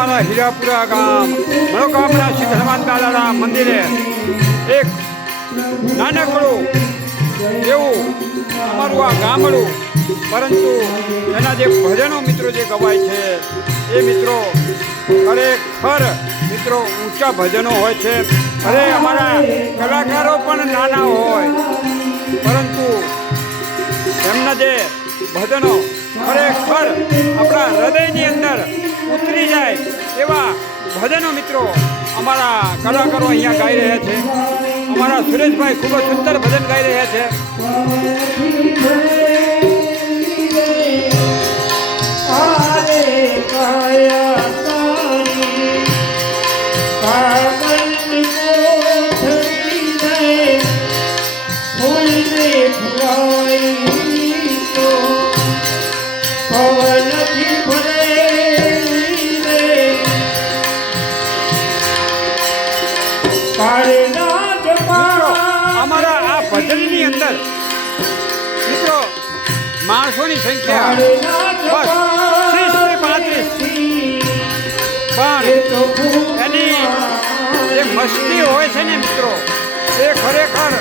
અમારા હીરાપુરા ગામ મનોકામના સિદ્ધ હનુમાન દાદાના મંદિરે એક નાનકડું એવું અમારું આ ગામડું, પરંતુ એના જે ભજનો મિત્રો જે ગવાય છે એ મિત્રો ખરેખર મિત્રો ઊંચા ભજનો હોય છે. અરે અમારા કલાકારો પણ નાના હોય, પરંતુ એમના જે ભજનો ખરેખર આપણા હૃદયની અંદર ઉતરી જાય એવા ભજનો મિત્રો અમારા કલાકારો અહીંયા ગાઈ રહ્યા છે. અમારા સુરેશભાઈ ખૂબ જ સુંદર ભજન ગાઈ રહ્યા છે. અમારા આ ભજનની અંદર મિત્રો માણસોની સંખ્યા બસ 30 થી 35, પણ એની જે મસ્તી હોય છે ને મિત્રો એ ખરેખર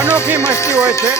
અનોખી મસ્તી હોય છે.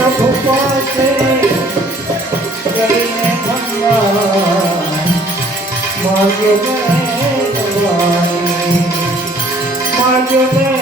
પ્રભુ પાસે કરીને ભગવાન માગ્યો મેં ભગવાન માગ્યો મેં